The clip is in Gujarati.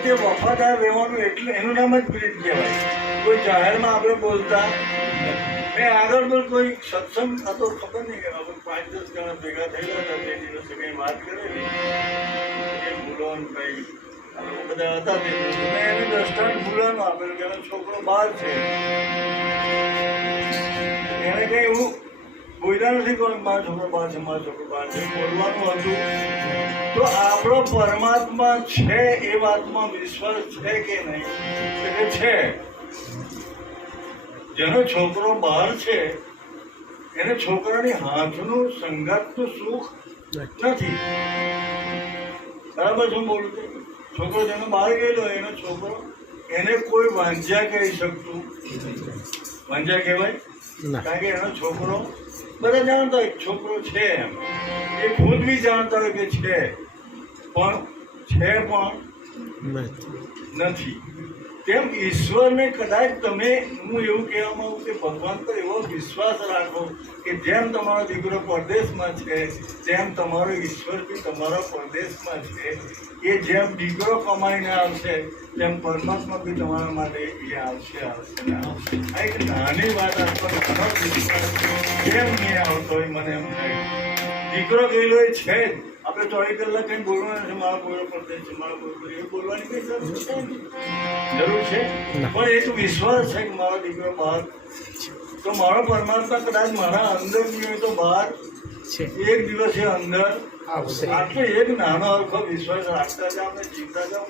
તે વફાદાર રહેવાનું એટલે એનું નામ જ પ્રીત કહેવાય. કોઈ જાહેરમાં આપણે બોલતા મેં આગળ પણ કોઈ સત્સંગ હતો ખબર નહીં કે આપણે 5-10 જણા ભેગા થયેલા હતા તે દિવસે કંઈ વાત કરેલી એ ભૂલોન ભાઈ બધા હતા તે દિવસે મેં એનું દ્રષ્ટાંત ભૂલવાનું આપેલું કે એનો છોકરો બહાર છે. એને કંઈ એવું બોલ્યા નથી કોઈ મારો છોકરો બહાર છે મારો છોકરો બહાર છે બોલવાનું હતું. તો આપણો પરમાત્મા છે એ વાતમાં વિશ્વાસ છે કે નહીં? કે છે. જેનો છોકરો બહાર છે એને છોકરાની હાથનું સંગાતનું સુખ નથી. બરાબર શું બોલું છું? છોકરો જેનો બહાર ગયેલો એનો છોકરો એને કોઈ વાંઝ્યા કહી શકતું વાંઝ્યા કહેવાય કારણ કે એનો છોકરો બધા જાણતા હોય છોકરો છે એમ એ ખુદ બી જાણતા હોય કે છે પણ નથી. તેમ ઈશ્વરને કદાચ તમે હું એવું કહેવા માંગુ કે ભગવાન પર એવો વિશ્વાસ રાખો કે જેમ તમારો દીકરો પરદેશમાં છે તેમ તમારો ઈશ્વર બી તમારા પરદેશમાં છે. એ જેમ દીકરો કમાઈને આવશે તેમ પરમાત્મા બી તમારા માટે એ આવશે. આ એક નાની વાત આપણને નાનો વિશ્વાસ કેમ નહીં આવતો હોય મને એમ થાય. દીકરો ગયેલો એ છે જ. આપણે 24 કલાક કંઈ બોલવાનું છે મારો કોઈ પરદેશ છે મારો કોઈ એ બોલવાની કઈ જરૂર છે પણ એક વિશ્વાસ છે કે મારો દીકરો બહાર તો મારો પરમાત્મા કદાચ મારા અંદર નહીં હોય તો બહાર એક દિવસે અંદર આવશે. આટલો એક નાનો અરખો વિશ્વાસ રાખતા જાઓ ને જીવતા જાઓ.